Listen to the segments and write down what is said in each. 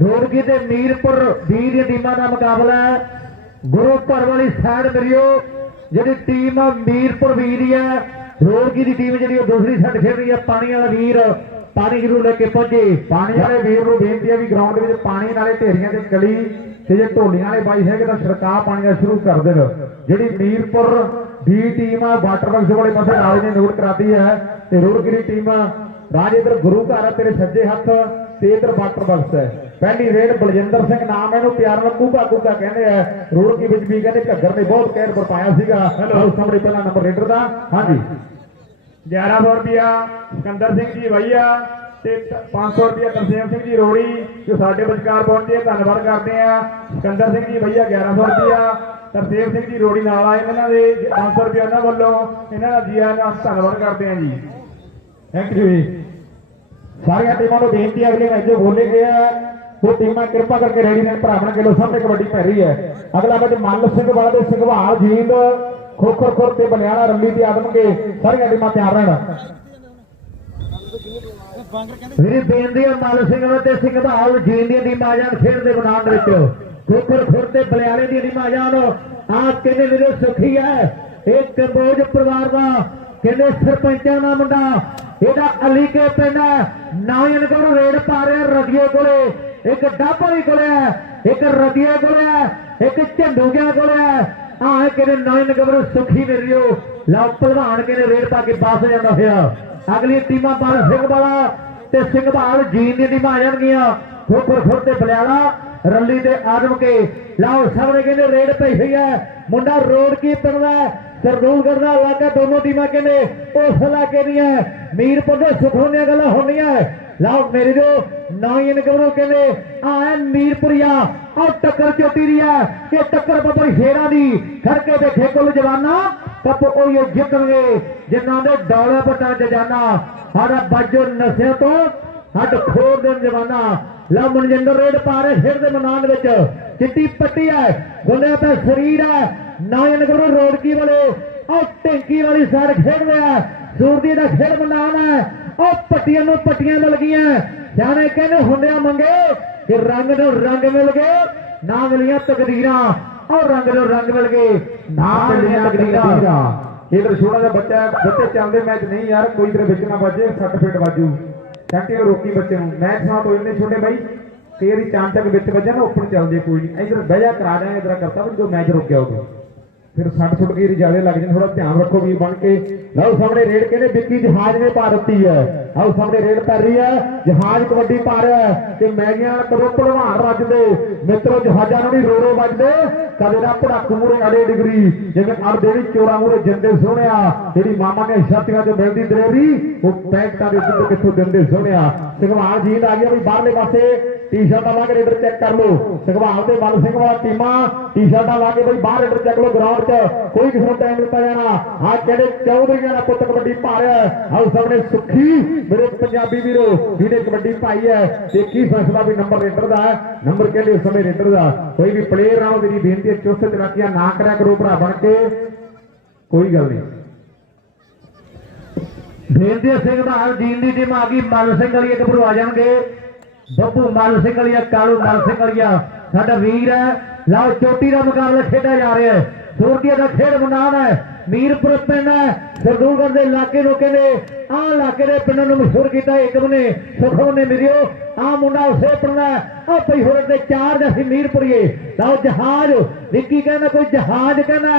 ਢੋਲਕੀ ਤੇ ਮੀਰਪੁਰ ਵੀਰ ਦੀਆਂ ਟੀਮਾਂ ਦਾ ਮੁਕਾਬਲਾ ਹੈ। ਗੁਰੂ ਘਰ ਵਾਲੀ ਸਾਈਡ ਮਰਿਓ ਜਿਹੜੀ ਟੀਮ ਮੀਰਪੁਰ ਵੀ ਦੀ ਹੈ। ਢੋਲਕੀ ਦੀ ਟੀਮ ਜਿਹੜੀ ਉਹ ਦੂਸਰੀ ਸਾਈਡ ਖੇਡ ਰਹੀ ਹੈ, ਪਾਣੀ ਵਾਲਾ ਵੀਰ। ਪਾਣੀ ਜ਼ਰੂਰ ਲੈ ਕੇ ਪਹੁੰਚੇ। ਪਾਣੀ ਵਾਲੇ ਵੀਰ ਨੂੰ ਬੇਨਤੀ ਹੈ ਵੀ ਗਰਾਊਂਡ ਵਿੱਚ ਪਾਣੀ ਨਾਲੇ ਢੇਰੀਆਂ ਤੇ ਕਲੀ ਤੇ ਜੇ ਢੋਲੀਆਂ ਵਾਲੇ ਬਾਈ ਹੈਗੇ ਤਾਂ ਛਿੜਕਾਅ ਪਾਣੀ ਦਾ ਸ਼ੁਰੂ ਕਰ ਦੇਣ। ਜਿਹੜੀ ਮੀਰਪੁਰ ਦੀ ਟੀਮ ਆ ਵਾਟਰ ਬਾਕਸ ਵਾਲੇ ਪਾਸੇ ਰਾਜ ਨੇ ਨੋਟ ਕਰਾਤੀ ਹੈ ਤੇ ਰੋੜਗਿਰੀ ਟੀਮ ਰਾਜ ਇਧਰ ਗੁਰੂ ਘਰ ਤੇਰੇ ਸੱਜੇ ਹੱਥ ਤੇ ਇਧਰ ਵਾਟਰ ਬਾਕਸ ਹੈ। ਪਹਿਲੀ ਰੇਡ ਬਲਜਿੰਦਰ ਸਿੰਘ ਨਾਮ ਇਹਨੂੰ ਪਿਆਰ ਨਾਲ ਕੂਕਾ ਕੂਕਾ ਕਹਿੰਦੇ ਆ। ਰੋੜਕੀ ਵਿੱਚ ਵੀ ਕਹਿੰਦੇ ਘੱਗਰ ਨੇ ਬਹੁਤ ਕਹਿਰ ਵਰਤਾਇਆ ਸੀਗਾ। ਉਸ ਸਾਹਮਣੇ ਪਹਿਲਾ ਨੰਬਰ ਰੇਡਰ ਦਾ। ਹਾਂਜੀ। 1100 ਰੁਪਿਆ ਸਿਕੰਦਰ ਸਿੰਘ ਜੀ ਵਈਆ ਤੇ 500 ਰੁਪਿਆ ਤਰਸੇਮ ਸਿੰਘ ਜੀ ਰੋੜੀ ਜੋ ਸਾਡੇ ਵਿਚਕਾਰ ਪਹੁੰਚੇ ਧੰਨਵਾਦ ਕਰਦੇ ਆ। ਸਿਕੰਦਰ ਸਿੰਘ ਜੀ ਵਈਆ 1100 ਰੁਪਿਆ ਤਰਸੇਮ ਸਿੰਘ ਜੀ ਰੋੜੀ ਨਾਲ ਆਏ ਇਹਨਾਂ ਦੇ 500 ਰੁਪਿਆ ਇਹਨਾਂ ਵੱਲੋਂ ਇਹਨਾਂ ਦਾ ਜੀਆ ਨਾਲ ਧੰਨਵਾਦ ਕਰਦੇ ਆ ਜੀ। ਥੈਂਕ ਯੂ ਜੀ। ਸਾਰੀਆਂ ਟੀਮਾਂ ਨੂੰ ਬੇਨਤੀ ਅਗਲੇ ਮੈਚ ਜੋ ਬੋਲੇ ਗਏ ਆ। ਉਹ ਟੀਮਾਂ ਕਿਰਪਾ ਕਰਕੇ ਰੈਡੀ ਨੇ ਭਰਾਵਾਂ ਕਿਲੋ ਸਾਹਮਣੇ ਕਬੱਡੀ ਪੈ ਰਹੀ ਹੈ। ਅਗਲਾ ਮੈਚ ਮੱਲ ਸਿੰਘ ਵਾਲਾ ਦੇ ਸਿੰਘਵਾਲ ਜੀਂਦ ਖੋਖਰ ਖੁਰ ਤੇ ਬਲਿਆਣਾ ਰੰਮੀ ਤੇ ਆਦਮਗੇ, ਸਾਰੀਆਂ ਟੀਮਾਂ ਤਿਆਰ ਰਹਿਣ। ਮੇਰੀ ਬੇਨਤੀ ਹੈ ਮੱਲ ਸਿੰਘ ਤੇ ਸਿੰਘ ਬਹਾਲ ਜੀਨ ਦੀਆਂ ਟੀਮਾਂ ਆ ਜਾਣ ਖੇਡ ਦੇ ਮੈਦਾਨ ਦੇ ਵਿੱਚ। ਖੋਖਰ ਖੁਰ ਤੇ ਬਲਿਆਲੇ ਦੀਆਂ ਟੀਮਾਂ ਆ ਜਾਣ। ਆਹ ਕਹਿੰਦੇ ਵੀਰੇ ਸੁਖੀ ਹੈ ਇਹ ਕੰਬੋਜ ਪਰਿਵਾਰ ਦਾ ਕਹਿੰਦੇ ਸਰਪੰਚਾਂ ਦਾ ਮੁੰਡਾ। ਇਹਦਾ ਅਲੀ ਕੇ ਪਿੰਡ ਹੈ। ਨਾਇਨ ਕੋਲ ਰੇਡ ਪਾ ਰਿਹਾ ਰਦੀਏ ਕੋਲੇ। ਇੱਕ ਡਾਬੜੀ ਕੋਲੇ ਹੈ, ਇੱਕ ਰਦੀਏ ਕੋਲੇ ਹੈ, ਇੱਕ ਝੰਡੂਗਿਆਂ ਕੋਲੇ ਹੈ। ਆਹ ਕਹਿੰਦੇ ਨਾਇਨ ਗਬਰ ਸੁਖੀ ਮੇਰਿਓ ਲਓ, ਭਲਵਾਨ ਕਹਿੰਦੇ ਰੇਡ ਪਾ ਕੇ ਪਾਸ ਹੋ ਜਾਂਦਾ ਹੋਇਆ। ਅਗਲੀ ਟੀਮਾਂ ਬਾਲ ਸਿੰਘ ਵਾਲਾ ਤੇ ਸਿੰਘਵਾਲ ਜੀਨ ਦੀ ਟੀਮਾਂ ਆ ਜਾਣਗੀਆਂ। ਖੋਖਰ ਖੁਰ ਤੇ ਬਲਿਆਲਾ, ਰੱਲੀ ਤੇ ਆਦਮ ਕੇ। ਲਾਓ, ਸਾਹਮਣੇ ਕਹਿੰਦੇ ਰੇਡ ਪਈ ਹੋਈ ਹੈ। ਮੁੰਡਾ ਰੋਡ ਕੀ ਪਿੰਦਾ ਸਰਦੂਲਗੜ੍ਹ ਦਾ ਇਲਾਕਾ, ਦੋਨੋਂ ਟੀਮਾਂ ਕਹਿੰਦੇ ਉਸ ਇਲਾਕੇ ਦੀਆਂ ਮੀਰਪੁਰ ਦੇ ਸੁਖੋਂ ਦੀਆਂ ਗੱਲਾਂ ਹੁੰਦੀਆਂ ਲਾਓ ਮੇਰੇ ਜੋ ਨਾਇਨ ਗਵਰੋ ਕਹਿੰਦੇ, ਆ ਮੀਰਪੁਰੀਆ ਔਰ ਟੱਕਰ ਚੋਟੀ ਦੀ ਹੈ ਇਹ ਟੱਕਰ ਬੱਬਰ ਸ਼ੇਰਾਂ ਦੀ ਖੜਕੇ ਦੇਖੇ ਕੁੱਲ ਜਵਾਨਾ ਕੱਪ ਉਹ ਇਹ ਜਿੱਤਣਗੇ, ਜਿਨ੍ਹਾਂ ਦੇ ਡੌਲੇ ਪਟਾ ਜਜਾਨਾ ਸਾਡਾ ਬਾਜੋ ਨਸਿਆਂ ਤੋਂ ਹੱਡ ਖੋਰ ਦੇ ਜਵਾਨਾ। ਲਾ ਮਨਜਿੰਦਰ ਰੇਡ ਪਾ ਰਹੇ ਦੇ ਮੈਦਾਨ ਵਿੱਚ। ਚਿੱਟੀ ਪੱਟੀ ਹੈ ਗੁੰਡਿਆ ਤੇ ਸਰੀਰ ਹੈ ਨਾਇਨ ਗਵਰੋ ਰੋੜਕੀ ਵਾਲੇ ਔਰ ਟੈਂਕੀ ਵਾਲੀ ਸਾਈਡ ਖੇਡਦੇ ਆ ਸੂਰਦੀ ਦਾ ਖੇਡ ਮੈਦਾਨ ਹੈ ਉਹ ਪੱਟੀਆਂ ਨੂੰ ਪੱਟੀਆਂ ਮਿਲ ਗਈਆਂ। ਸਿਆਣੇ ਕਹਿੰਦੇ ਹੁੰਦਿਆਂ ਮੰਗੇ ਕਿ ਰੰਗ ਨੂੰ ਰੰਗ ਮਿਲ ਗਏ ਨਾ ਮਿਲੀਆਂ ਤਕਦੀਰਾਂ। ਉਹ ਰੰਗ ਨੂੰ ਰੰਗ ਮਿਲ ਗਏ ਨਾ ਮਿਲੀਆਂ ਤਕਦੀਰਾਂ। ਇਧਰ ਛੋਟਾ ਜਿਹਾ ਬੱਚਾ ਬੱਚੇ ਚੱਲਦੇ ਮੈਚ ਨਹੀਂ ਯਾਰ ਕੋਈ ਤੇਰੇ ਵਿੱਚ ਨਾ ਵੱਜੇ 60 ਫਿਟ ਵਾਜੂ। ਉਹ ਰੋਕੀ ਬੱਚੇ ਨੂੰ। ਮੈਚ ਸਾਂ ਤੋਂ ਇੰਨੇ ਛੋਟੇ ਬਾਈ। ਤੇਰੀ ਚਾਂਚਕ ਵਿੱਚ ਵੱਜਾ ਨਾ ਉੱਪਰ ਚੱਲਦੇ ਕੋਈ ਨਹੀਂ। ਇਧਰ ਬਹਿ ਜਾ ਕਰਾ ਦਿਆਂਗੇ ਇਧਰ ਕਰਤਾ ਵੀ ਜਦੋਂ ਮੈਚ ਰੁਕ ਗਿਆ ਉਦੋਂ। ਫਿਰ 60 ਫੁੱਟ ਦੀ ਰਿਜਾਲੇ ਲੱਗ ਜਾਣ ਥੋੜਾ ਧਿਆਨ ਰੱਖੋ ਵੀਰ ਬਣ ਕੇ। ਲਓ ਸਾਹਮਣੇ ਰੇਡ ਕਹਿੰਦੇ ਵਿੱਕੀ ਜਹਾਜ਼ ਨੇ ਪਾ ਦਿੱਤੀ ਹੈ। ਆਓ ਸਾਹਮਣੇ ਰੇਡ ਪੈ ਰਹੀ ਹੈ, ਜਹਾਜ਼ ਕਬੱਡੀ ਪਾ ਰਿਹਾ ਹੈ ਕਿ ਮੈਗੀਆਂ ਕਰੋ ਭਲਵਾਨ ਰੱਜਦੇ ਮਿੱਤਰੋ, ਜਹਾਜ਼ਾਂ ਨੂੰ ਨਹੀਂ ਰੋਰੋ ਵੱਜਦੇ। ਕਦੇ ਦਾ ਪੜਾਕੂ ਮੂਰੇ ਅੜੇ ਡਿਗਰੀ, ਜਿਵੇਂ ਅੜ ਦੇਵੀ ਚੋਰਾ ਮੂਰੇ ਜਿੰਦੇ ਸੋਹਣਿਆ। ਜਿਹੜੀ ਮਾਮਾ ਨੇ ਛਾਤੀਆਂ ਤੇ ਮਿਲਦੀ ਦਰੇਰੀ ਉਹ ਪੈਂਟਾਂ ਦੇ ਉੱਤੇ ਕਿੱਥੋਂ ਦਿੰਦੇ ਸੋਹਣਿਆ। ਸਿੰਘਵਾਲ ਜੀਤ ਆ ਗਿਆ ਵੀ ਬਾਹਰਲੇ ਪਾਸੇ। ਟੀ-ਸ਼ਰਟਾਂ ਲਾ ਕੇ ਰੇਡਰ ਚੈੱਕ ਕਰ ਲਓ। ਸਿੰਘਵਾਲ ਤੇ ਬਲ ਸਿੰਘ ਵਾਲਾ ਟੀਮਾਂ। ਟੀ-ਸ਼ਰਟਾਂ ਲਾ ਕੇ ਬਈ, ਬਾਹਰ ਰੇਡਰ ਚੈੱਕ ਲਓ ਗਰਾਊਂਡ 'ਚ। ਕੋਈ ਕਿਸੇ ਨੂੰ ਟਾਈਮ ਦਿੱਤਾ ਜਾਣਾ। ਆ ਕਿਹੜੇ ਚੌਧਰੀਆਂ ਦਾ ਪੁੱਤ ਕਬੱਡੀ ਪਾ ਆਓ ਸਾਹਮਣੇ ਸੁਖੀ ਮੇਰੇ ਪੰਜਾਬੀ ਵੀਰੋ, ਜਿਹਨੇ ਕਬੱਡੀ ਪਾਈ ਹੈ ਦੇਖੀ ਫੈਸਲਾ ਵੀ ਨੰਬਰ ਰੇਡਰ ਦਾ ਨੰਬਰ ਕਹਿੰਦੇ ਉਸ ਸਮੇਂ ਰੇਡਰ ਦਾ? ਕੋਈ ਵੀ ਪਲੇਅਰ ਨਾਲ ਮੇਰੀ ਬੇਨਤੀ ਹੈ, ਚੁਸਤ ਚਲਾਕੀਆਂ ਨਾ ਕਰਿਆ ਕਰੋ ਭਰਾ ਬਣ ਕੇ। ਕੋਈ ਗੱਲ ਨਹੀਂ। ਬੇਨਤੀ ਸਿੰਘ ਬਹਾਲ ਜੀਨ ਦੀ ਟੀਮ ਆ ਗਈ ਮਨ ਸਿੰਘ ਵਾਲੀ ਗੱਭਰੂ ਆ ਜਾਣਗੇ। ਬੱਬੂ ਮਨ ਸਿੰਘ ਵਾਲੀਆ ਕਾਲੂ ਮੱਲ ਸਿੰਘ ਵਾਲੀਆ ਸਾਡਾ ਵੀਰ ਹੈ, ਲਓ ਚੋਟੀ ਦਾ ਮੁਕਾਬਲਾ ਖੇਡਿਆ ਜਾ ਰਿਹਾ ਹੈ। ਸੂਰਤੀਆ ਦਾ ਖੇਡ ਮੈਦਾਨ ਹੈ, ਮੀਰਪੁਰ ਪਿੰਡ ਹੈ, ਸਰਦੂਲਗੜ੍ਹ ਦੇ ਇਲਾਕੇ ਨੂੰ ਕਹਿੰਦੇ, ਆਹ ਇਲਾਕੇ ਦੇ ਪਿੰਡਾਂ ਨੂੰ ਮਸ਼ਹੂਰ ਕੀਤਾ ਇੱਕ ਨੇ ਸੁਖੋਂ ਨੇ ਮਿਲਿਓ। ਆਹ ਮੁੰਡਾ ਉਸੇ ਪਿੰਡ ਦਾ ਆ ਪਈ ਹੋਰ ਤੇ ਚਾਰ ਜਸੀਂ ਮੀਰਪੁਰੀਏ। ਲਓ ਜਹਾਜ਼ ਵਿੱਕੀ ਕਹਿੰਦਾ ਕੋਈ ਜਹਾਜ਼ ਕਹਿੰਦਾ,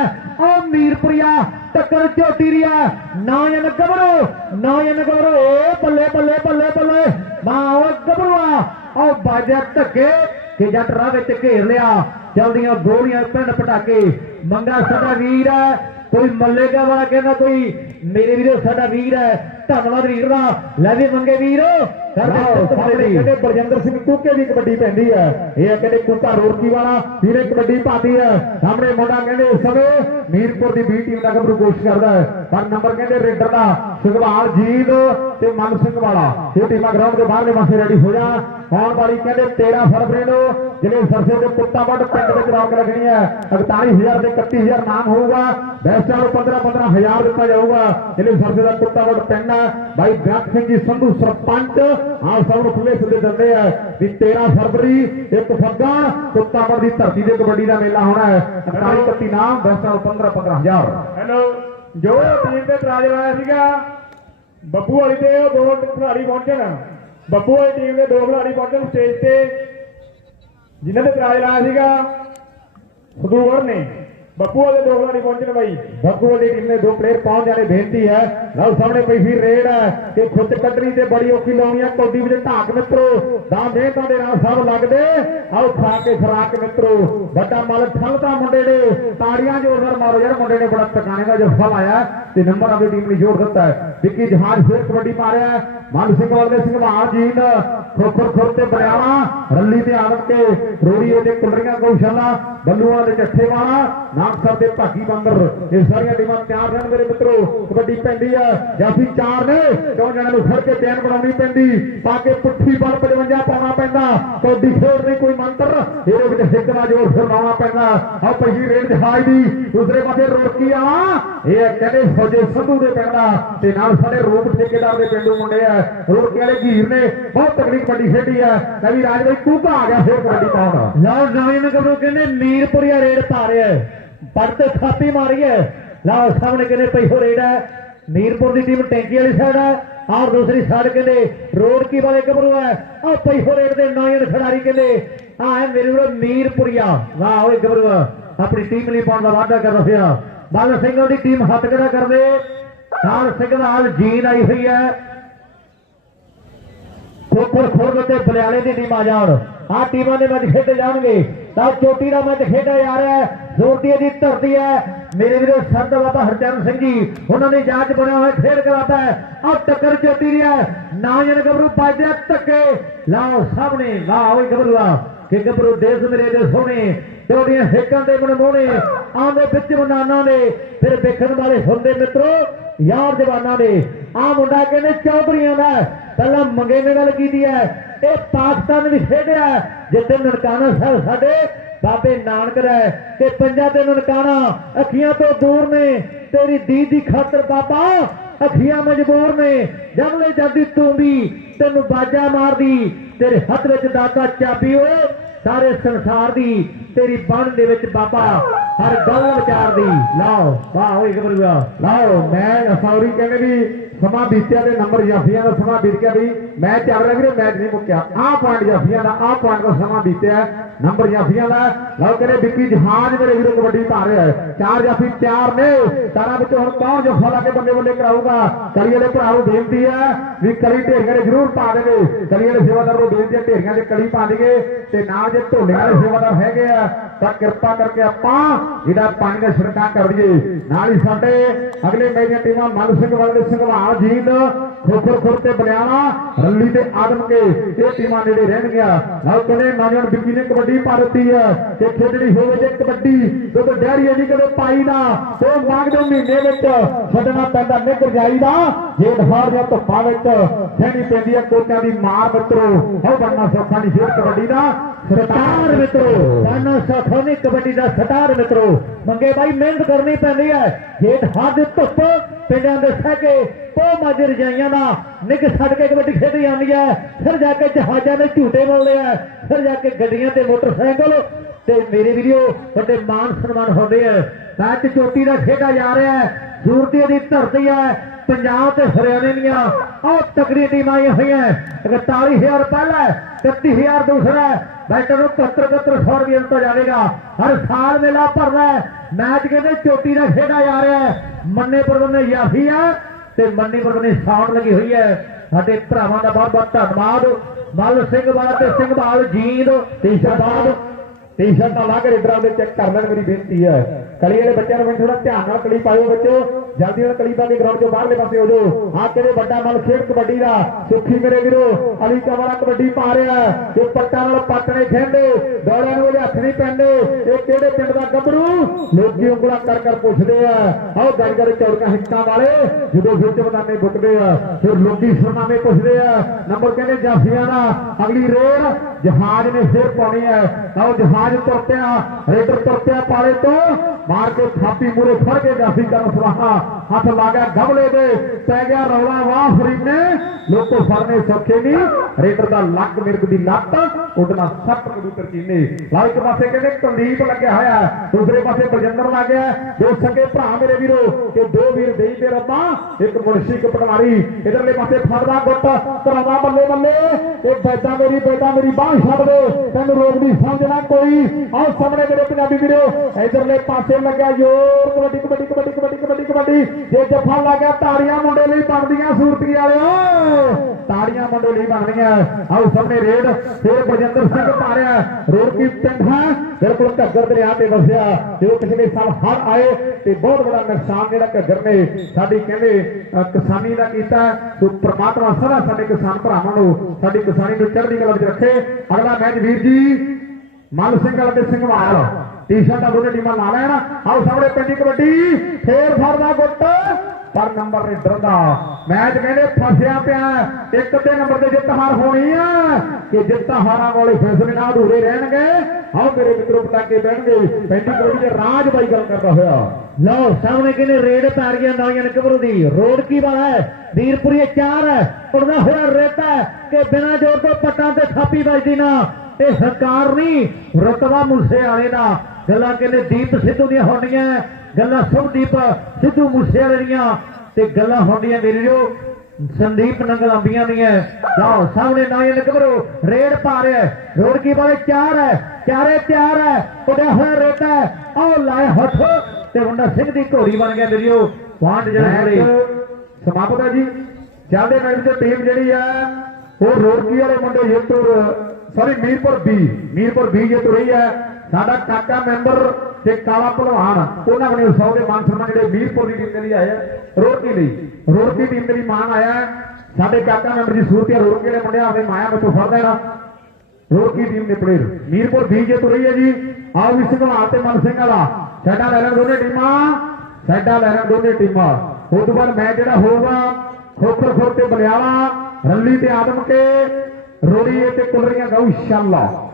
ਆਹ ਮੀਰਪੁਰੀਆ, ਟੱਕਰ ਝੋਟੀ ਰਿਆ ਨਾ ਜਨ ਗਬਰੋ ਨਾ ਜਨ ਗਬਰੋ ਏ ਬੱਲੇ ਬੱਲੇ ਬੱਲੇ ਬੱਲੇ ਮਾਂ ਉਹ ਗਬਰੂਆ ਉਹ ਬਾਜਾ ਧੱਕੇ ਤੇ ਜੱਟ ਰਾਹ ਵਿੱਚ ਘੇਰ ਲਿਆ। ਜਲਦੀਆਂ ਗੋਲੀਆਂ ਪਿੰਡ ਪਟਾਕੇ। ਮੰਗਾ ਸਾਡਾ ਵੀਰ ਹੈ, ਕੋਈ ਮੱਲੇਗਾ ਵਾਲਾ ਕਹਿੰਦਾ ਕੋਈ, ਮੇਰੇ ਵੀਰੋ ਸਾਡਾ ਵੀਰ ਹੈ। ਧੰਨਵਾਦ ਵੀਰ ਦਾ ਲੈ ਵੀ ਮੰਗੇ ਵੀਰ। ਕਹਿੰਦੇ ਬਲਜਿੰਦਰ ਸਿੰਘ ਕੁੱਕੇ ਦੀ ਕਬੱਡੀ ਪੈਂਦੀ ਹੈ ਇਹ ਕਹਿੰਦੇ ਕੁੱਕਾ ਰੋੜਕੀ ਵਾਲਾ ਵੀਰੇ ਕਬੱਡੀ ਪਾਤੀ ਹੈ ਸਾਹਮਣੇ ਮੁੰਡਾ ਕਹਿੰਦੇ ਇਸ ਸਮੇਂ ਮੀਰਪੁਰ ਦੀ ਬੀ ਟੀਮ ਦਾ ਗੱਭਰੂ ਕੋਸ਼ਿਸ਼ ਕਰਦਾ ਹੈ। ਪਰ ਨੰਬਰ ਕਹਿੰਦੇ ਰੇਡਰ ਦਾ ਸੁਖਵਾਲ ਜੀਤ ਤੇ ਮਨ ਸਿੰਘ ਵਾਲਾ। ਇਹ ਟੀਮਾਂ ਗਰਾਊਂਡ ਦੇ ਬਾਹਰਲੇ ਪਾਸੇ ਰੈਡੀ ਹੋ ਜਾ ਆਉਣ ਵਾਲੀ ਕਹਿੰਦੇ 13 ਫਰਵਰੀ ਨੂੰ ਜਿਹੜੇ ਸਰਸੇ ਦੇ ਕੁੱਤਾਵੜ ਪਿੰਡ ਵਿੱਚ ਰੌਕ ਲੱਗਣੀ ਹੈ। 41000 ਤੇ 31000 ਨਾਮ ਹੋਊਗਾ। ਬੈਸਟਾਂ ਨੂੰ 15 15000 ਦਿੱਤਾ ਜਾਊਗਾ। ਜਿਹੜੇ ਸਰਸੇ ਦਾ ਕੁੱਤਾਵੜ ਪਿੰਡ ਹੈ ਭਾਈ ਬੇਅੰਤ ਸਿੰਘ ਜੀ ਸੰਧੂ ਸਰਪੰਚ ਆਪ ਸਭ ਨੂੰ ਖੁੱਲੇ ਸਿੱਧੇ ਦਿੰਦੇ ਆ ਵੀ 13 ਫਰਵਰੀ ਇੱਕ ਫੱਗਾ ਕੁੱਤਾਪੜ ਦੀ ਧਰਤੀ ਦੇ ਕਬੱਡੀ ਦਾ ਮੇਲਾ ਹੋਣਾ ਹੈ। 41 31 ਨਾਮ ਬੈਸਟਾਂ 15 15000 ਹੈਲੋ ਜੋ ਟੀਮ ਤੇ ਤਰਾਜ ਲਾਇਆ ਸੀਗਾ ਬੱਬੂ ਵਾਲੀ ਤੇ ਉਹ ਦੋ ਖਿਡਾਰੀ ਪਹੁੰਚਣ ਬੱਬੂ ਵਾਲੀ ਟੀਮ ਦੇ ਦੋ ਖਿਡਾਰੀ ਪਹੁੰਚਣ ਸਟੇਜ ਤੇ। ਜਿਨ੍ਹਾਂ ਤੇ ਤਰਾਜ ਲਾਇਆ ਸੀਗਾ ਸਦੂਵਰ ਨੇ। ਬੱਬੂ ਵਾਲੇ ਦੋ ਖਿਡਾਰੀ ਪਹੁੰਚਣ ਬਾਈ। ਬੱਬੂ ਵਾਲੀ ਟੀਮ ਨੇ ਦੋ ਪਲੇਅਰ ਪਹੁੰਚ ਜਾਣੇ ਬੇਨਤੀ ਹੈ। ਲਓ ਸਾਹਮਣੇ ਪਈ ਸੀ ਰੇਡ ਹੈ ਕਿ ਖੁੱਦ ਕੱਢਣੀ ਤੇ ਬੜੀ ਔਖੀ ਲਾਉਣੀ ਹੈ। ਕੋਡੀ ਵਿੱਚ ਢਾਕ ਮਿੱਤਰੋ ਦਾ ਮਿਹਨਤਾਂ ਦੇ ਨਾਲ ਸਭ ਲੱਗਦੇ। ਆਓ ਖਾ ਕੇ ਖਰਾਕ ਮਿੱਤਰੋ, ਵੱਡਾ ਮਲ ਠਲਦਾ ਮੁੰਡੇ ਨੇ। ਤਾੜੀਆਂ ਜੋਰਦਾਰ ਮਾਰੋ ਯਾਰ, ਮੁੰਡੇ ਨੇ ਬੜਾ ਟਿਕਾਣੇ ਦਾ ਜੱਫਾ ਲਾਇਆ ਤੇ ਨੰਬਰ ਆਪਣੀ ਟੀਮ ਨੇ ਜੋੜ ਦਿੱਤਾ ਹੈ। ਵਿੱਕੀ ਜਹਾਜ਼ ਫੇਰ ਕਬੱਡੀ ਮਾਰਿਆ ਮਨ ਸਿੰਘ ਵਾਲੇ ਦੇ ਸਿੰਘਵਾਲ ਜੀਤ ਖੋਖਰ ਤੇ ਬਰਿਆਣਾ, ਰੱਲੀ ਤੇ ਆਦਮ ਕੇ ਰੋੜੀਏ ਦੇ ਕੁਲਰੀਆਂ ਗਊਸ਼ਾਲਾ, ਬੱਲੂਆਂ ਦੇ ਚੱਠੇ ਵਾਲਾ, ਨਾਮਸਰ ਦੇ ਭਾਗੀ ਬੰਦਰ। ਇਹ ਸਾਰੀਆਂ ਟੀਮਾਂ ਤਿਆਰ ਰਹਿਣ ਮੇਰੇ ਮਿੱਤਰੋ, ਕਬੱਡੀ ਪੈਂਦੀ ਆ ਜਾਫੀ ਚਾਰ ਨੇ, ਚੌਂ ਜਣਾਂ ਨੂੰ ਫੜ ਕੇ ਚੈਨ ਬਣਾਉਣੀ ਪੈਂਦੀ। ਪਾ ਕੇ ਪੁੱਠੀ ਬਲ 55 ਪਾਉਣਾ ਪੈਂਦਾ। ਕਬੱਡੀ ਖੇਡ ਨਹੀਂ ਕੋਈ ਮੰਤਰ। ਇਹਦੇ ਵਿੱਚ ਸਿੱਧਾ ਜੋਰ ਫਰਮਾਉਣਾ ਪੈਂਦਾ। ਆ ਪਹਿਲੀ ਰੇਡ ਜਹਾਜ਼ ਦੀ, ਦੂਸਰੇ ਪਾਸੇ ਰੋਕੀ ਆ ਇਹ ਕਹਿੰਦੇ ਫੌਜੇ ਸੰਧੂ ਦੇ ਪੈਂਦਾ ਤੇ ਨਾਲ ਸਾਡੇ ਰੂਪ ਠੇਕੇਦਾਰ ਦੇ ਪਿੰਡੋਂ ਮੁੰਡੇ ਆ ਰੋਕੇ ਵਾਲੇ ਘੀਰ ਨੇ, ਬਹੁਤ ਤਕੜੀ ਕਬੱਡੀ ਖੇਡੀ ਆ। ਕਵੀ ਰਾਜ ਬਾਈ ਕੂਕਾ ਆ ਗਿਆ ਫੇਰ ਕਬੱਡੀ ਪਾਉਣ ਲਓ ਨਵੀਂ ਨਗਰੋਂ ਕਹਿੰਦੇ ਮੀਰਪੁਰੀਆ ਰੇਡ ਪਾ ਰਿਹਾ ਪੜ ਤੇ ਥਾਪੀ ਮਾਰੀ ਹੈ। ਲਓ ਸਾਹਮਣੇ ਕਹਿੰਦੇ ਪਈ ਰੇਡ ਹੈ। ਮੀਰਪੁਰ ਦੀ ਟੀਮ ਟੈਂਕੀ ਵਾਲੀ ਸਾਈਡ ਹੈ। ਔਰ ਦੂਸਰੀ ਸਾਈਡ ਕਹਿੰਦੇ ਰੋੜਕੀ ਵਾਲੇ ਗੱਭਰੂ ਹੈ। ਆ ਪਈ ਰੇਡ ਦੇ ਨੌਜਵਾਨ ਖਿਡਾਰੀ ਕਹਿੰਦੇ ਆ ਹੈ ਮੇਰੇ ਕੋਲ ਮੀਰਪੁਰੀਆ। ਵਾਹ, ਓਏ ਗੱਭਰੂ ਆਪਣੀ ਟੀਮ ਲਈ ਪਾਉਣ ਦਾ ਵਾਅਦਾ ਕਰ ਰਿਹਾ ਬਾਲ ਸਿੰਘ ਦੀ ਟੀਮ ਹੱਥ ਕਿਹੜਾ ਕਰਦੇ। ਨਾਲ ਸਿੰਘ ਨਾਲ ਜੀਨ ਆਈ ਹੋਈ ਹੈ। ਖੋਖਰ ਖੋਰ ਤੇ ਬਲਿਆਲੇ ਦੀ ਟੀਮ ਜਾਣ। ਆ ਟੀਮਾਂ ਦੇ ਮੈਚ ਖੇਡੇ ਜਾਣਗੇ। ਤਾਂ ਚੋਟੀ ਦਾ ਮੈਚ ਖੇਡਿਆ ਜਾ ਰਿਹਾ ਹੈ। ਜ਼ੋਰਤੀ ਦੀ ਧਰਤੀ ਹੈ। ਮੇਰੇ ਵੀਰੋ ਸੰਤ ਬਾਬਾ ਹਰਚਰਨ ਸਿੰਘ ਜੀ, ਉਹਨਾਂ ਨੇ ਜਾਂਚ ਬਣਿਆ ਹੋਇਆ, ਖੇਡ ਕਰਾਤਾ ਹੈ। ਆ ਟੱਕਰ ਚੋਟੀ ਦੀ ਹੈ। ਨਾ ਜਨ ਗੱਭਰੂ ਵੱਜਦੇ ਧੱਕੇ। ਲਾਓ, ਸਾਹਮਣੇ, ਵਾਹ, ਓਏ ਆ ਕਿ ਗੱਭਰੂ ਦੇਸ ਮੇਰੇ ਦੇ ਸੋਹਣੇ, ਤੇ ਉਹਦੀਆਂ ਹੇਕਾਂ ਦੇ ਮਨਮੋਹਣੇ। ਆਂਦੇ ਵਿੱਚ ਬਨਾਨਾ ਨੇ, ਫਿਰ ਵੇਖਣ ਵਾਲੇ ਹੁੰਦੇ ਮਿੱਤਰੋ, ਯਾਰ ਜਵਾਨਾਂ ਦੇ ਆ ਮੁੰਡਾ ਕਹਿੰਦੇ ਚੌਧਰੀਆਂ ਦਾ ਪਹਿਲਾਂ ਮੰਗੇ ਨੇ ਗੱਲ ਕੀਤੀ ਹੈ, ਇਹ ਪਾਕਿਸਤਾਨ ਵੀ ਖੇਡਿਆ ਜਿੱਥੇ ਨਨਕਾਣਾ ਸਾਹਿਬ ਸਾਡੇ ਬਾਬੇ ਨਾਨਕ ਦਾ ਤੇ ਪੰਜਾਂ ਤੇ ਨਨਕਾਣਾ ਅੱਖੀਆਂ ਤੋਂ ਦੂਰ ਨੇ। ਤੇਰੀ ਦੀਦ ਦੀ ਖਾਤਰ ਬਾਬਾ, ਅੱਖੀਆਂ ਮਜਬੂਰ ਨੇ। ਜਮਲੇ ਜਾਂਦੀ ਤੂੰ ਵੀ, ਤੈਨੂੰ ਬਾਜਾ ਮਾਰਦੀ। ਤੇਰੇ ਹੱਥ ਵਿੱਚ ਦਾਤਾ ਚਾਬੀ ਓਏ ਸਾਰੇ ਸੰਸਾਰ ਦੀ, ਤੇਰੀ ਬਾਣ ਦੇ ਵਿੱਚ ਬਾਬਾ ਹਰ ਗੱਲ ਵਿਚਾਰ ਦੀ ਲਓ, ਵਾਹ, ਓਏ ਗਬਰੂਆ ਲਓ, ਮੈਂ ਸੌਰੀ ਕਹਿੰਦੇ ਵੀ ਸਮਾਂ ਬੀਤਿਆ ਤੇ ਨੰਬਰ ਜਾਫੀਆਂ ਦਾ ਸਮਾਂ ਬੀਤ ਗਿਆ ਵੀ ਮੈਂ ਚੱਲ ਰਿਹਾ ਵੀਰੇ ਮੈਚ ਨਹੀਂ ਮੁੱਕਿਆ। ਆਹ ਪੁਆਇੰਟ ਜਾਫੀਆਂ ਦਾ, ਆਹ ਪੁਆਇੰਟ ਦਾ ਸਮਾਂ ਬੀਤਿਆ। ਨੰਬਰ ਜਾਫੀਆਂ ਦਾ, ਲਓ ਕਹਿੰਦੇ ਵਿੱਕੀ ਜਹਾਜ਼ ਮੇਰੇ ਵੀਰੋ ਕਬੱਡੀ ਧਾ ਰਿਹਾ ਹੈ ਚਾਰ ਜਾਫੀ ਚਾਰ ਨੇ, ਤਾਰਾਂ ਵਿੱਚੋਂ ਹੁਣ ਕੌਣ ਜਫਾ ਲਾ ਕੇ ਬੰਦੇ ਬੰਦੇ ਕਰਾਊਗਾ। ਕਲੀ ਵਾਲੇ ਭਰਾ ਨੂੰ ਬੇਨਤੀ ਹੈ ਵੀ ਕਲੀ ਢੇਰੀਆਂ ਦੇ ਜ਼ਰੂਰ ਪਾ ਦੇਵੇ। ਕਲੀ ਵਾਲੇ ਸੇਵਾਦਾਰ ਨੂੰ ਬੇਨਤੀ ਹੈ ਢੇਰੀਆਂ ਦੇ ਕਲੀ ਪਾ ਦੇਗੇ ਤੇ ਨਾਲ ਜੇ ਢੋਲੇ ਵਾਲੇ ਸੇਵਾਦਾਰ ਹੈਗੇ ਆ। ਤਾਂ ਕਿਰਪਾ ਕਰਕੇ ਆਪਾਂ ਜਿਹੜਾ ਪਾਣੀ ਦਾ ਛਿੜਕਾਅ ਕਰ ਦਈਏ ਨਾਲ ਹੀ ਸਾਡੇ ਅਗਲੇ ਮੈਚ ਦੀਆਂ ਟੀਮਾਂ ਮਨ ਸਿੰਘ ਵਾਲੇ ਸਿੰਘਵਾਲ ਜੀਤ ਖੋਖਰ ਤੇ ਬਲਿਆਣਾ, ਰੱਲੀ ਤੇ ਆਦਮ ਕੇ ਇਹ ਟੀਮਾਂ ਨੇੜੇ ਰਹਿਣਗੀਆਂ। ਨਾਲ ਕਹਿੰਦੇ ਨੌਜਵਾਨ ਵਿੱਕੀ ਨੇ ਕਬੱਡੀ ਪਾ ਦਿੱਤੀ ਹੈ। ਤੇ ਖੇਡਣੀ ਹੋਵੇ ਜੇ ਕਬੱਡੀ, ਜਦੋਂ ਡੈਰੀ ਨਹੀਂ ਕਦੇ ਪਾਈ ਨਾ ਉਹ ਮੰਗਦੇ ਮਹੀਨੇ ਵਿੱਚ ਛੱਡਣਾ ਪੈਂਦਾ ਨਿਕਲ ਜਾਈਦਾ ਜੇ ਦਫਾਰ ਜਾਂ ਧੁੱਪਾਂ ਵਿੱਚ ਸਹਿਣੀ ਪੈਂਦੀ ਹੈ ਕੋਚਾਂ ਦੀ ਮਾਰ ਮਿੱਤਰੋ ਹੋ ਬਣਨਾ ਸੌਖਾ ਨਹੀਂ ਖੇਡ ਕਬੱਡੀ ਦਾ ਸਟਾਰ ਮਿੱਤਰੋ ਬਾਨਾ ਸੌਖਾ ਨਹੀਂ, ਕਬੱਡੀ ਦਾ ਸਟਾਰ ਮਿੱਤਰੋ। ਮੰਗੇ ਬਾਈ, ਮਿਹਨਤ ਕਰਨੀ ਪੈਂਦੀ ਹੈ। ਜੇਠ ਹੱਦ ਧੁੱਪ, ਪਿੰਡਾਂ ਦੇ ਸਹਿਕੇ ਪੋ ਮੱਝ ਰਜਾਈਆਂ ਦਾ ਨਿੱਕ ਛੱਡ ਕੇ ਕਬੱਡੀ ਖੇਡੀ ਜਾਂਦੀ ਹੈ। ਫਿਰ ਜਾ ਕੇ ਜਹਾਜ਼ਾਂ ਦੇ ਝੂਟੇ ਮਿਲਦੇ ਆ। ਫਿਰ ਜਾ ਕੇ ਗੱਡੀਆਂ ਤੇ ਮੋਟਰਸਾਈਕਲ ਤੇ ਮੇਰੇ ਵੀਡੀਓ ਵੱਡੇ ਮਾਨ ਸਨਮਾਨ ਹੁੰਦੇ ਆ। ਮੈਚ ਚੋਟੀ ਦਾ ਖੇਡਾ ਜਾ ਰਿਹਾ ਹੈ। ਸੂਰਤੀ ਦੀ ਧਰਤੀ ਹੈ। ਪੰਜਾਬ ਤੇ ਹਰਿਆਣੇ ਦੀਆਂ ਉਹ ਤਕੜੀ ਟੀਮਾਂ ਆਈਆਂ ਹੋਈਆਂ 41000 ਪਹਿਲਾ 33000 ਦੂਸਰਾ ਬੈਟਰ ਨੂੰ 71 71 ਰੁਪਏ ਦਿੱਤਾ ਜਾਵੇਗਾ। ਹਰ ਸਾਲ ਮੇਲਾ ਭਰਦਾ ਮੈਚ ਕਹਿੰਦੇ ਚੋਟੀ ਦਾ ਖੇਡਾ ਜਾ ਰਿਹਾ ਹੈ। ਮੰਨੇਪੁਰ ਨੇ ਯਾਫੀ ਆ ਤੇ ਮੰਨੇਪੁਰ ਨੇ ਸਾਊਂਡ ਲੱਗੀ ਹੋਈ ਹੈ। ਸਾਡੇ ਭਰਾਵਾਂ ਦਾ ਬਹੁਤ ਬਹੁਤ ਧੰਨਵਾਦ। ਮੱਲ ਸਿੰਘ ਵਾਲਾ ਤੇ ਸਿੰਘ ਬਾਲ, ਜੀਂਦ ਟੀ-ਸ਼ਰਟ ਟੀ-ਸ਼ਰਟਾਂ ਲਾ ਕੇ ਰੇਡਰਾਂ ਦੇ ਚੈੱਕ ਕਰ ਲੈਣ, ਮੇਰੀ ਬੇਨਤੀ ਹੈ। ਕਲੀ ਵਾਲੇ ਬੱਚਿਆਂ ਨੂੰ ਥੋੜਾ ਧਿਆਨ ਨਾਲ ਕਲੀ ਪਾਇਓ ਬੱਚੋ ਜਲਦੀ ਨਾਲ ਕਲੀ ਪਾ ਕੇ ਗਰਾਊਂਡ ਚੋਂ ਬਾਹਰਲੇ ਪਾਸੇ ਹੋ ਜਾਓ। ਆ ਕਿਹੜੇ ਵੱਡਾ ਮਲ ਖੇਡ ਕਬੱਡੀ ਦਾ? ਸੁੱਖੀ ਮੇਰੇ ਵੀਰੋ, ਅਲੀ ਕਵਾਲਾ ਕਬੱਡੀ ਪਾ ਰਿਹਾ। ਹੈ। ਪੱਟਾਂ ਨਾਲ ਪੱਟਣੇ ਖੇਡਦੇ ਦੌੜਿਆਂ ਨੂੰ ਉਹਦੇ ਹੱਥ ਨਹੀਂ ਪੈਂਦੇ। ਇਹ ਕਿਹੜੇ ਪਿੰਡ ਦਾ ਗੱਭਰੂ? ਲੋਕੀ ਉਂਗਲਾਂ ਕਰ ਕਰ ਪੁੱਛਦੇ ਆ। ਆਓ ਗੱਲ ਕਰ ਚੌੜੀਆਂ ਹਿੱਕਾਂ ਵਾਲੇ, ਜਦੋਂ ਵਿੱਚ ਬਦਾਨੇ ਬੁੱਕਦੇ ਆ, ਫਿਰ ਲੋਕੀ ਸਰਨਾਮੇ ਪੁੱਛਦੇ ਆ। ਨੰਬਰ ਕਹਿੰਦੇ ਜਾਫੀਆਂ ਦਾ ਅਗਲੀ ਰੇਲ ਜਹਾਜ਼ ਨੇ ਫੇਰ ਪਾਉਣੀ ਹੈ। ਆਓ ਜਹਾਜ਼ ਤੁਰ ਰੇਡਰ ਤੁਰ ਪਾਲੇ ਤੋਂ, ਮਾਰ ਕੇ ਥਾਪੀ ਮੂਰੇ ਫੜ ਕੇ ਜਾਫੀ ਕਰਨ ਸੁਰਾਹਾ, ਹੱਥ ਲਾ ਗਿਆ ਦੇ, ਪੈ ਗਿਆ ਰੌਲਾ ਵਾਹ ਫਰੀਨੇ। ਲੋਕੋ ਫਰਨੇ ਸੌਖੇ ਨਹੀਂ। ਰੇਡਰ ਦਾ ਲੱਕ ਮਿਰਗ ਦੀ ਲੱਤ, ਉੱਡਣਾ ਸੱਪ ਕਬੂਤਰ ਚੀਨੇ। ਲਾ ਇੱਕ ਪਾਸੇ ਕਹਿੰਦੇ ਕੁਲਦੀਪ ਲੱਗਿਆ ਹੋਇਆ ਦੂਸਰੇ ਪਾਸੇ ਬਲਜਿੰਦਰ ਲੱਗਿਆ ਹੈ। ਦੋ ਸਕੇ ਭਰਾ ਮੇਰੇ ਵੀਰੋ, ਕਿ ਦੋ ਵੀਰ ਦੇਈ ਤੇ ਰੱਬਾ, ਇੱਕ ਮੁਨਸ਼ੀ ਇੱਕ ਪਟਵਾਰੀ, ਇਧਰਲੇ ਪਾਸੇ ਫੜਦਾ ਗੁੱਟ ਕਰਾਵਾ ਬੱਲੇ ਬੱਲੇ ਇਹ ਬੈਠਾ ਮੇਰੀ ਬੇਟਾ ਮੇਰੀ ਬਾਹ ਛੱਡ ਦੇ, ਤੈਨੂੰ ਰੋਗ ਨਹੀਂ ਸਮਝਣਾ ਕੋਈ। ਆਹ ਸਾਹਮਣੇ ਮੇਰੇ ਪੰਜਾਬੀ ਵੀਰੋ, ਇਧਰਲੇ ਪਾਸੇ ਲੱਗਿਆ ਜ਼ੋਰ, ਕਬੱਡੀ ਕਬੱਡੀ ਕਬੱਡੀ ਕਬੱਡੀ ਕਬੱਡੀ ਕਬੱਡੀ। ਜੇ ਜੱਫਾ ਲੱਗਿਆ ਤਾੜੀਆਂ ਮੁੰਡੇ ਲਈ ਬਣਦੀਆਂ ਸੂਰਤੀ ਵਾਲਿਓ। ਤਾੜੀਆਂ ਮੁੰਡੇ ਲਈ ਬਣਦੀਆਂ। ਆਹ ਸਾਹਮਣੇ ਰੇਡ ਫੇਰ ਬਲਜਿੰਦਰ ਸਿੰਘ ਪਾਰਿਆ ਰੋਡ ਕੀ ਪਿੰਡ ਹੈ? ਬਿਲਕੁਲ ਘੱਗਰ ਦਰਿਆ ਤੇ ਵਸਿਆ। ਜੋ ਪਿਛਲੇ ਸਾਲ ਹੜ ਆਏ, ਤੇ ਬਹੁਤ ਬੜਾ ਨੁਕਸਾਨ ਜਿਹੜਾ ਘੱਗਰ ਨੇ ਸਾਡੀ ਕਹਿੰਦੇ ਕਿਸਾਨੀ ਦਾ ਕੀਤਾ। ਸੋ ਪ੍ਰਮਾਤਮਾ ਸਦਾ ਸਾਡੇ ਕਿਸਾਨ ਭਰਾਵਾਂ ਨੂੰ, ਸਾਡੀ ਕਿਸਾਨੀ ਨੂੰ ਚੜ੍ਹਦੀ ਕਲਾ ਵਿੱਚ ਰੱਖੇ। ਅਗਲਾ ਮੈਚ ਵੀਰ ਜੀ। ਮਨ ਸਿੰਘ ਅਤੇ ਤੇ ਸਿੰਘਵਾਲ। ਟੀ-ਸ਼ਰਟਾਂ ਦੋਨੇ ਟੀਮਾਂ ਲਾ ਲੈਣ। ਆਓ ਸਾਹਮਣੇ ਪੈਂਦੀ ਕਬੱਡੀ। ਫੇਰ ਫੜਦਾ ਗੁੱਟ। ਪਰ ਨੰਬਰ ਰੇਡਰ ਦਾ ਮੈਚ ਕਹਿੰਦੇ ਫਸਿਆ ਪਿਆ। ਇੱਕ ਤੇ ਨੰਬਰ ਤੇ ਜਿੱਤ ਹਾਰ ਹੋਣੀ ਆ। ਕਿ ਜਿੱਤ ਹਾਰਾਂ ਵਾਲੇ ਫੈਸਲੇ ਨਾਲ ਅਧੂਰੇ ਰਹਿਣਗੇ। ਆਓ ਮੇਰੇ ਮਿੱਤਰੋ, ਪਟਾਕੇ ਬਹਿਣਗੇ ਪੈਂਦੀ ਕਬੱਡੀ ਦੇ ਰਾਜ ਬਾਈ ਗੱਲ ਕਰਦਾ ਹੋਇਆ। ਲਓ, ਸਾਹਮਣੇ ਕਹਿੰਦੇ ਰੇਡ ਪੈ ਰਹੀਆਂ ਨੇ ਕਬਰੂ ਦੀ। ਰੋਡ ਕੀ ਵਾਲਾ ਹੈ? ਵੀਰਪੁਰੀ ਚਾਰ ਹੈ। ਉੜਦਾ ਹੋਇਆ ਰੇਤਾ ਹੈ ਕਿ ਬਿਨਾਂ ਜੋਰ ਤੋਂ ਪੱਟਾਂ ਤੇ ਥਾਪੀ ਵੱਜਦੀ ਨਾ। ਇਹ ਸਰਕਾਰ ਨਹੀਂ ਰਤਵਾ ਮੂਸੇ ਵਾਲੇ ਦਾ। ਗੱਲਾਂ ਕਹਿੰਦੇ ਦੀਪ ਸਿੱਧੂ ਦੀਆਂ ਹੋਣੀਆਂ ਗੱਲਾਂ ਸੁਭਦੀਪ ਸਿੱਧੂ ਮੂਸੇ ਵਾਲੇ ਦੀਆਂ ਤੇ ਗੱਲਾਂ ਹੁੰਦੀਆਂ ਵੀਰੋ ਸੰਦੀਪ ਨੰਗਲ ਅੰਬੀਆਂ ਦੀਆਂ। ਲਓ ਸਾਹਮਣੇ ਨਾਲੀਆਂ ਨੇ ਕਬਰੂ ਰੇਡ ਪਾ ਰਿਹਾ ਹੈ। ਰੋਡ ਕੀ ਵਾਲੇ ਚਾਰ ਹੈ ਚਾਰੇ ਤਿਆਰ ਹੈ ਉੜਿਆ ਹੋਇਆ ਹੈ ਆਹ ਲਾਏ ਹੱਥ ਤੇ ਮੁੰਡਾ ਸਿੰਘ ਦੀ ਘੋੜੀ ਬਣ ਗਿਆ ਵੀਰੋ ਵਾਂਡ ਜਿਹੜਾ ਖੜੇ ਸਮਾਪਤ ਹੈ ਜੀ। ਚੱਲਦੇ ਮੈਚ ਦੀ ਟੀਮ ਜਿਹੜੀ ਆ ਉਹ ਰੋੜਕੀ ਵਾਲੇ ਮੁੰਡੇ ਜੇਤੂ sorry Mirpur B Mirpur B ਜੇਤੂ ਰਹੀ ਹੈ। ਸਾਡਾ ਕਾਕਾ ਮੈਂਬਰ ਤੇ ਕਾਲਾ ਭਲਵਾਨ, ਉਹਨਾਂ ਨੇ 100 ਦੇ ਮਾਨ ਸਨਮਾਨ ਜਿਹੜੇ ਮੀਰਪੁਰ ਦੀ ਟੀਮ ਦੇ ਲਈ ਆਏ ਆ ਲਈ। ਰੋੜਕੀ ਟੀਮ ਦੇ ਲਈ ਮਾਨ ਆਇਆ ਸਾਡੇ ਕਾਕਾ ਮੈਂਬਰ ਦੀ ਸੂਰਤ ਹੈ ਰੋੜਕੀ ਵਾਲੇ ਆਪਣੇ ਮਾਇਆ ਵਿੱਚੋਂ ਫੜਦਾ ਇਹਦਾ ਰੋੜਕੀ ਟੀਮ ਦੇ ਪਲੇਅਰ। ਮੀਰਪੁਰ ਬੀ ਜੇਤੂ ਰਹੀ ਹੈ ਜੀ। ਆਓ ਵੀ ਸਿੰਘਵਾਲ ਤੇ ਮਨ ਸਿੰਘ ਵਾਲਾ। ਸਾਡਾ ਲੈ ਲੈਣ ਦੋਨੇ ਟੀਮਾਂ। ਸਾਡਾ ਲੈ ਲੈਣ ਦੋਨੇ ਟੀਮਾਂ। ਉਸ ਤੋਂ ਬਾਅਦ ਮੈਚ ਜਿਹੜਾ ਹੋਊਗਾ, ਖੋਖਰ ਖੋਰ ਤੇ ਬਲਿਆਲਾ, ਰੱਲੀ ਤੇ ਆਦਮ ਕੇ ਰੋੜੀਏ ਤੇ ਕੁਲਰੀਆਂ ਗਊ ਸ਼ਾਲਾ।